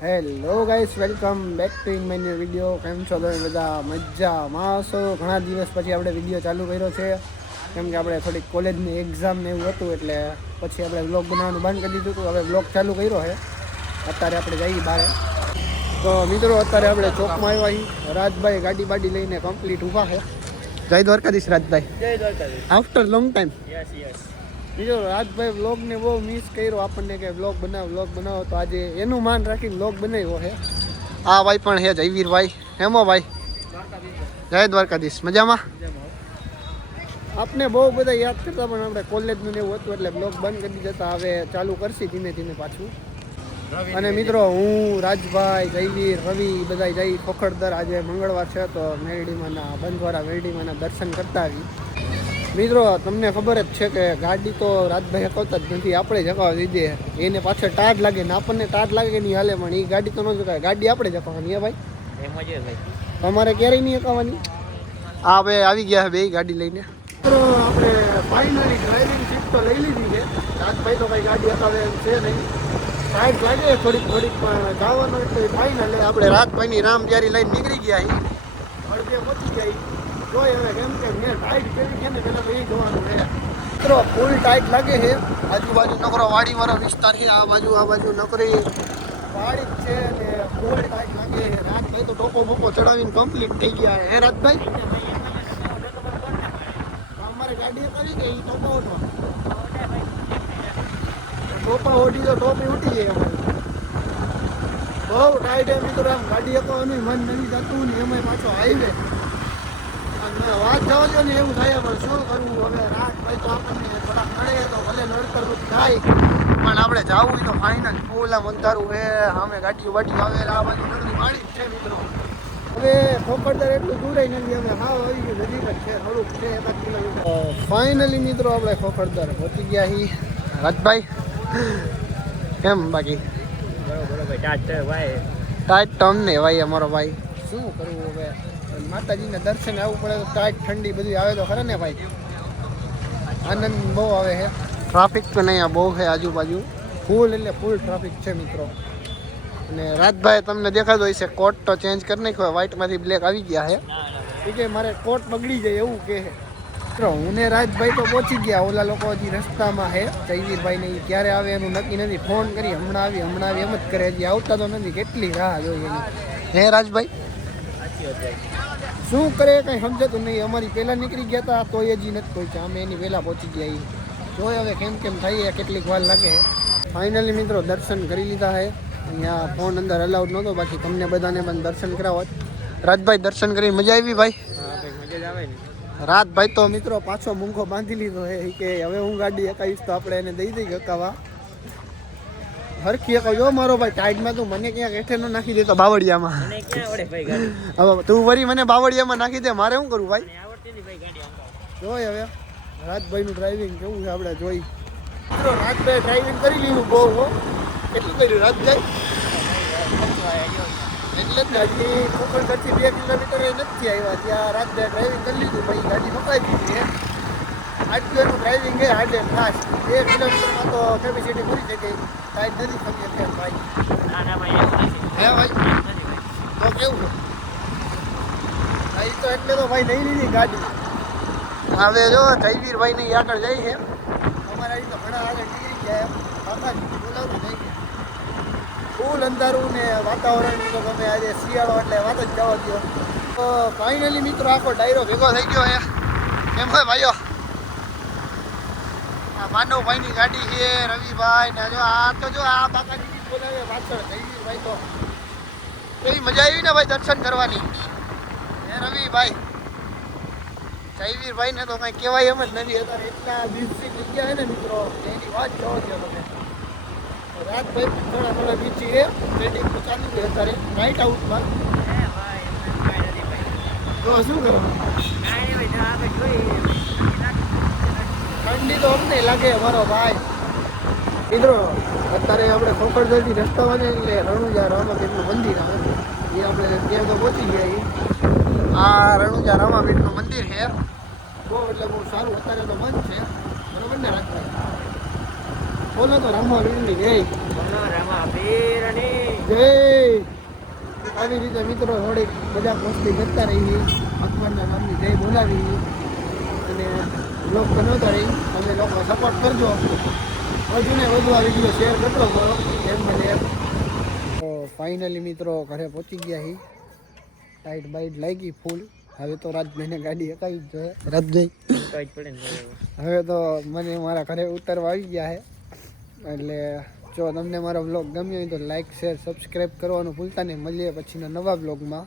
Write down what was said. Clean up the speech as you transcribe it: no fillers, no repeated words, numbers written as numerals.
Hello guys, welcome back to in my new video. કેમ છો તમે બધા? મજામાં છો? ઘણા દિવસ પછી આપણે વિડીયો ચાલુ કર્યો છે, કેમ કે આપણે થોડીક કોલેજની એક્ઝામ ને એવું હતું, એટલે પછી આપણે વ્લોગ બનાવવાનું બંધ કરી દીધું હતું. હવે વ્લોગ ચાલુ કર્યો છે. અત્યારે આપણે જઈએ બહાર. તો મિત્રો, અત્યારે આપણે ચોકમાં આવ્યા છીએ. રાજભાઈ ગાડી બાડી લઈને કમ્પ્લીટ ઊભા છે. જય દ્વારકાધીશ રાજભાઈ. જય Dwarkadhish. After long time. Yes yes. બીજો રાજભાઈ વ્લોગને બહુ મિસ કર્યો આપણને, કે વ્લોગ બનાવો તો આજે એનું માન રાખીને વ્લોગ બનાવ્યો છે. આ ભાઈ પણ છે જયવીરભાઈ. હેમો ભાઈ, જય દ્વારકાધીશ. મજામાં? આપને બહુ બધા યાદ કરતા, પણ આપણે કોલેજનું ને એવું હતું એટલે બ્લોગ બંધ કરી જતા. હવે ચાલુ કરશી ધીમે ધીમે પાછું. અને મિત્રો, હું રાજભાઈ, જયવીર, રવિ બધા જઈ ખોખડદર. આજે મંગળવાર છે તો મેરડીમાંના બંધવાળા મેરડીમાંના દર્શન કરતા આવી. મિત્રો, તમને ખબર જ છે કે ગાડી તો રાજભાઈ હકાવતા જ નથી, આપણે જ હકાવવા દીધી. એને પાછળ ટાઢ લાગે ને આપણને ટાઢ લાગે નહીં હાલે, પણ એ ગાડી તો ન જકાય. ગાડી આપણે જ હકાવવાની. હે ભાઈ? એમ જ ભાઈ. તમારે ક્યારેય નહીં હકાવવાની. આ ભાઈ આવી ગયા બે ગાડી લઈને. મિત્રો, આપણે ફાઇનલી ડ્રાઇવિંગ સીટ તો લઈ લીધી છે. રાજભાઈ તો કઈ ગાડી હકાવે એમ છે નહીં. ટાઈટ લાગે થોડીક પણ જવાનું એટલે ફાઇનલ. આપણે રાજભાઈની રામજારી લઈને નીકળી ગયા. અડધે પહોંચી ગયા. જોઈ હવે કેમ કે મેં ટાઈટ કેવી છે ને પેલા તો એ જોવાનું છે. મિત્રો, ફૂલ ટાઈટ લાગે છે. આજુબાજુ નકરો વાડીવાળો વિસ્તાર છે. આ બાજુ નકરી વાડી જ છે અને ફૂલ ટાઈટ લાગે છે. રાજભાઈ તો ટોપો બોપો ચડાવીને કમ્પ્લીટ થઈ ગયા. હે રાજભાઈ? અમારે ગાડી કરી કે એ ટોપો ઓઢવા ટોપા ઓઢી તો ટોપી ઉઠી જાય અમારે. બહુ ટાઈટ એમ મિત્રો, આમ ગાડી હકવાનું મન નથી થતું ને એમાં પાછો હાઈવે. વાત જવા દો ને એવું થાય, પણ શું કરવું હવે. રાજભાઈ તો આપણને થોડા મળે તો ભલે નડતરરૂપ થાય, પણ આપણે જવું તો ફાઇનલ. ફૂલ આમ અંધારું છે, સામે ગાડીઓ બાટીઓ આવે. આ બાજુ નગરી વાળી જ છે મિત્રો. હવે ખોખડદર એટલું દૂર નથી, અમે હા આવી ગયું નજીક જ છે, થોડુંક છે 1 કિલોમીટર. ફાઇનલી મિત્રો, આપણે ખોખડદર પહોંચી ગયા છીએ. રાજભાઈ કેમ બાકી? બરોબર ભાઈ. ટાટ ભાઈ. ટાઈટ ટર્ન ને ભાઈ અમારો ભાઈ. શું કરવું હવે? માતાજીના દર્શન આવવું પડે તો ટાઈટ ઠંડી બધી આવે તો ખરે ને ભાઈ. આનંદ બહુ આવે છે. ટ્રાફિક પણ અહીંયા બહુ છે આજુબાજુ. ફૂલ એટલે ફૂલ ટ્રાફિક છે મિત્રો. અને રાજભાઈ તમને દેખાતો હોય છે, કોટ તો ચેન્જ કરી નાખ્યો. વ્હાઇટમાંથી બ્લેક આવી ગયા છે. એ કે મારે કોટ બગડી જાય એવું કહે છે. મિત્રો, હું ને રાજભાઈ તો પહોંચી ગયા. ઓલા લોકો હજી રસ્તામાં છે. જયવીરભાઈ ને ક્યારે આવે એનું નક્કી નથી. ફોન કરી હમણાં આવી એમ જ કરે. હજી આવતા તો નથી. કેટલી રાહ જોઈએ એની. હે રાજભાઈ? શું કરે કંઈ સમજાતું નહીં. અમારી પહેલાં નીકળી ગયા હતા તો હજી નથી પહોંચ્યા. અમે એની પહેલાં પહોંચી ગયા. જોઈએ હવે કેમ થઈએ, કેટલીક વાર લાગે. ફાઇનલી મિત્રો, દર્શન કરી લીધા છે. અહીંયા ફોન અંદર અલાઉડ નહોતો, બાકી તમને બધાને પણ દર્શન કરાવત. રાજભાઈ, દર્શન કરી મજા આવી ભાઈ? હા ભાઈ, મજા જ આવે ને. રાજભાઈ તો મિત્રો પાછો મૂંગો બાંધી લીધો છે કે હવે હું ગાડી હકાવીશ તો આપણે એને દઈ હકાવા. હરખી હકાવજો મારો ભાઈ. ટાઈટમાં તું મને ક્યાંક હેઠે ન નાખી દેતો બાવળિયામાં. મને ક્યાં આવડે ભાઈ ગાડી? હવે તું વળી મને બાવળિયામાં નાખી દે, મારે શું કરવું ભાઈ? મને આવડતી નહીં ભાઈ ગાડી આમ. જોઈ હવે રાજભાઈનું ડ્રાઇવિંગ કેવું છે આપણે જોઈ. મિત્રો, રાજભાઈ ડ્રાઇવિંગ કરી લીધું બહુ. કેટલું કર્યું રાજભાઈ? એટલે જ હજી ખોખડગઢથી 2 કિલોમીટર નથી આવ્યા ત્યાં રાજભાઈ ડ્રાઇવિંગ કરી લીધું. ભાઈ ગાડી પકડાઈ દીધી છે. આટલું એનું ડ્રાઇવિંગ છે હાર્ડ એન્ડ ફાસ્ટ. 2 કિલોમીટરમાં તો કેપેસિટી પૂરી થઈ ગઈ. ટાઈટ નથી થતી અત્યારે ભાઈ. ના ના ભાઈ, એવું નથી. હે ભાઈ? નથી ભાઈ. તો કેવું છે? અહીં તો એટલે તો ભાઈ નહીં લીધી ગાડી. હવે જો જયવીરભાઈ ની આગળ જાય છે. અમારે અહીં તો ઘણા આગળ નીકળી ગયા. બાપાજી બોલાવતું થઈ ગયા. ફૂલ અંધારું ને વાતાવરણ તો તમે આજે શિયાળો એટલે વાત જ જવા દો. તો ફાઇનલી મિત્રો, આખો ડાયરો ભેગો થઈ ગયો છે. એમ હોય ભાઈઓ? આ માનવભાઈની ગાડી છે, રવિભાઈ ને જો આ તો જો આ બાકાજી બોલાવે પાછળ. જયવીરભાઈ તો એવી મજા આવી ને ભાઈ દર્શન કરવાની. હે રવિભાઈ? જયવીરભાઈ ને તો કઈ કહેવાય એમ જ નથી. અત્યારે એટલા બીચી જગ્યા છે ને મિત્રો, એની વાત જવા દો તમે. રાજભાઈ થોડા બીચી છે. ટ્રેડિંગ તો ચાલુ છે અત્યારે નાઇટ આઉટમાં. હે ભાઈ, એમ કાંઈ નથી ભાઈ. તો શું કરવાનું? કાંઈ નહીં ભાઈ, આપણે જોઈએ. ઠંડી તો અમને લાગે મારો ભાઈ. મિત્રો, અત્યારે આપણે ખોખડદરથી રસ્તામાં છે એટલે રણુજા રામાપીરનું મંદિર આવે. એ આપણે ત્યાં તો પહોંચી ગયા. આ રણુજા રામાપીરનું મંદિર છે. બહુ એટલે બહુ સારું. અત્યારે તો બંધ છે, બરોબર ને રાજભાઈ? બોલો તો રામાપીરની જય. બોલો રામાપીરની. જય આવી રીતે મિત્રો થોડીક મજા મસ્તી કરતા રહીએ અકબરના નામની જય બોલાવી અને બ્લોગ બનાવતા રહી તમે લોકો સપોર્ટ કરજો વધુ ને વધુ આ વિડીયો શેર કરતો કરો એમ મને એમ તો ફાઇનલી મિત્રો ઘરે પહોંચી ગયા હી ટાઈટ બાઈટ લાગી ફૂલ હવે તો રાજભાઈને ગાડી હકાવી જ જોઈએ રાજભાઈ તો જ પડે ને હવે તો મને મારા ઘરે ઉતરવા આવી ગયા છે એટલે જો તમને મારો બ્લોગ ગમ્યો હોય તો લાઈક શેર સબસ્ક્રાઈબ કરવાનું ભૂલતા નહીં મળીએ પછીના નવા બ્લોગમાં